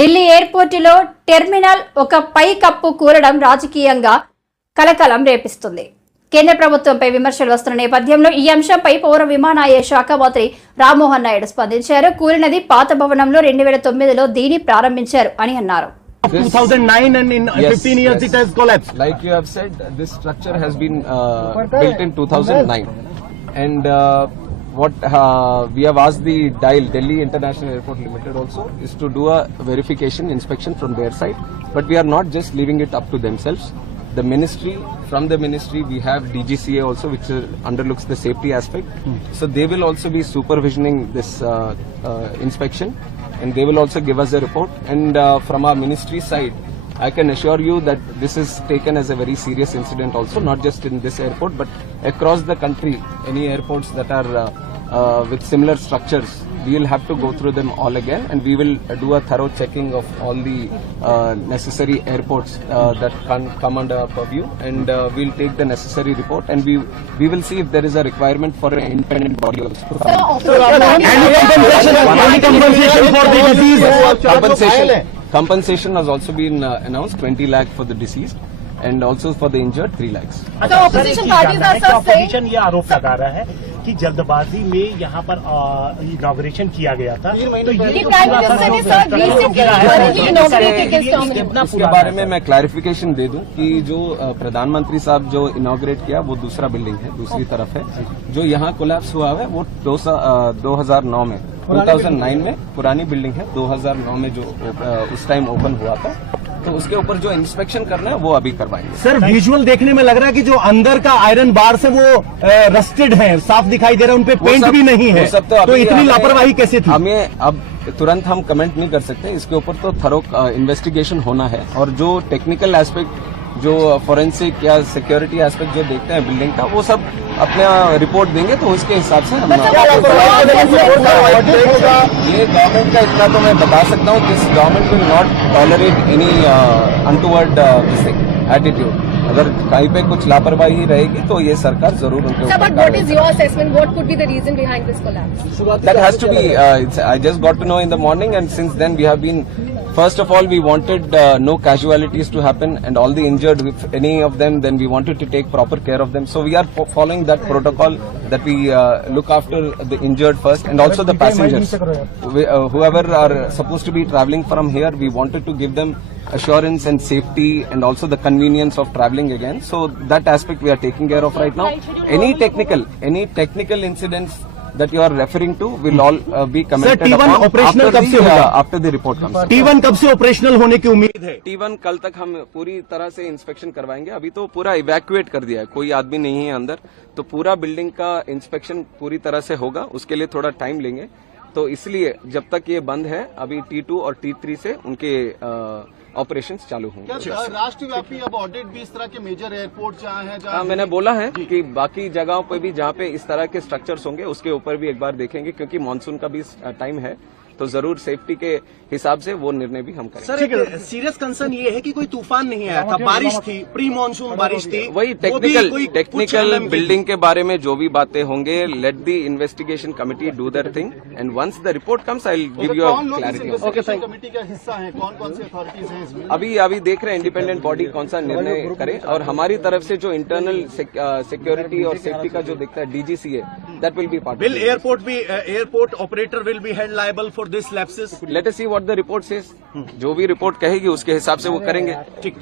Delhi ఎయిర్పోర్టులో terminal ఒక పై cup కూలడం రాజకీయంగా కలకలం రేపిస్తుంది. కేంద్ర ప్రభుత్వంపై విమర్శలు వస్తున్న నేపథ్యంలో ఈ అంశంపై పౌర విమానయాన శాఖ మంత్రి రామ్మోహన్ నాయుడు స్పందించారు. కూలినది పాత భవనంలో 2009లో దీన్ని ప్రారంభించారు అని అన్నారు. 2009 and in 15 years it has collapsed. Like you have said, this structure has been built in 2009 and what we have asked the DIAL, Delhi International Airport Limited also, is to do a verification inspection from their side, but we are not just leaving it up to themselves. The ministry, from the ministry we have DGCA also, which underlooks the safety aspect, so they will also be supervisioning this inspection and they will also give us a report. And from our ministry side, I can assure you that this is taken as a very serious incident also, not just in this airport but across the country. Any airports that are with similar structures, we will have to go through them all again, and we will do a thorough checking of all the necessary airports that can come under our purview, and we will take the necessary report, and we will see if there is a requirement for an independent body also. Compensation has also been announced, 20 lakh for the deceased and also for the injured 3 lakhs. Opposition ये आरोप लगा रहा है कि जल्दबाजी में यहाँ पर इनॉग्रेशन किया गया था, तो इसके बारे में मैं क्लैरिफिकेशन दे दूं कि जो प्रधानमंत्री साहब जो इनॉग्रेट किया वो दूसरा बिल्डिंग है, दूसरी तरफ है. जो यहाँ कोलैप्स हुआ है वो 2009 में 2009 में पुरानी बिल्डिंग है, 2009 में जो उस टाइम ओपन हुआ था, तो उसके ऊपर जो इंस्पेक्शन करना है वो अभी करवाएंगे. सर, विजुअल देखने में लग रहा है कि जो अंदर का आयरन बार से वो रस्टेड है, साफ दिखाई दे रहा है, उनपे पेंट भी नहीं है, तो इतनी लापरवाही कैसे थी? हमें अब तुरंत हम कमेंट नहीं कर सकते, इसके ऊपर तो थरो इन्वेस्टिगेशन होना है, और जो टेक्निकल एस्पेक्ट, जो फॉरेंसिक या सिक्योरिटी एस्पेक्ट जो देखते हैं बिल्डिंग का, वो सब अपना रिपोर्ट देंगे, तो उसके हिसाब से हम ये गवर्नमेंट का इतना तो मैं बता सकता हूँ कि government will not tolerate any untoward attitude. अगर कहीं पे कुछ लापरवाही रहेगी तो ये सरकार जरूर उनके ऊपर. But what is your assessment? What could be the reason behind this collapse? That has to be. I just got to know in the morning, and since then we have been. First of all, we wanted no casualties to happen, and all the injured, if any of them, then we wanted to take proper care of them. So we are following that protocol, that we look after the injured first, and also the passengers. Whoever are supposed to be traveling from here, we wanted to give them assurance and safety, and also the convenience of traveling again. So that aspect we are taking care of right now. Any technical incidents that you are referring to will all be commented upon after the report comes. T1 कब से operational होने की उम्मीद है? T1 कल तक हम पूरी तरह से इंस्पेक्शन करवाएंगे. अभी तो पूरा इवैक्यूएट कर दिया है, कोई आदमी नहीं है अंदर, तो पूरा बिल्डिंग का इंस्पेक्शन पूरी तरह से होगा. उसके लिए थोड़ा टाइम लेंगे, तो इसलिए जब तक ये बंद है, अभी T2 और T3 से उनके ऑपरेशंस चालू होंगे. राष्ट्रव्यापी अब ऑडिट भी इस तरह के मेजर एयरपोर्ट जहाँ हैं, मैंने बोला है कि बाकी जगहों पे भी जहाँ पे इस तरह के स्ट्रक्चर्स होंगे उसके ऊपर भी एक बार देखेंगे, क्योंकि मानसून का भी टाइम है, तो जरूर सेफ्टी के हिसाब से वो निर्णय भी हम करेंगे. सर, एक सीरियस कंसर्न ये है कि कोई तूफान नहीं आया था, बारिश थी, प्री मानसून बारिश थी. वही टेक्निकल बिल्डिंग के बारे में जो भी बातें होंगे, let the investigation committee do their thing, and once the report comes I will give you a clarity. Committee का हिस्सा है, कौन सी अथॉरिटीज हैं इसमें? अभी देख रहे हैं इंडिपेंडेंट बॉडी कौन सा निर्णय करे, और हमारी तरफ से जो इंटरनल सिक्योरिटी और सेफ्टी का जो देखता है DGCA, that will be part. Will airport operator will be held liable for this lapses? Let us see what the report says. जो भी रिपोर्ट कहेगी उसके हिसाब से वो करेंगे. ठीक.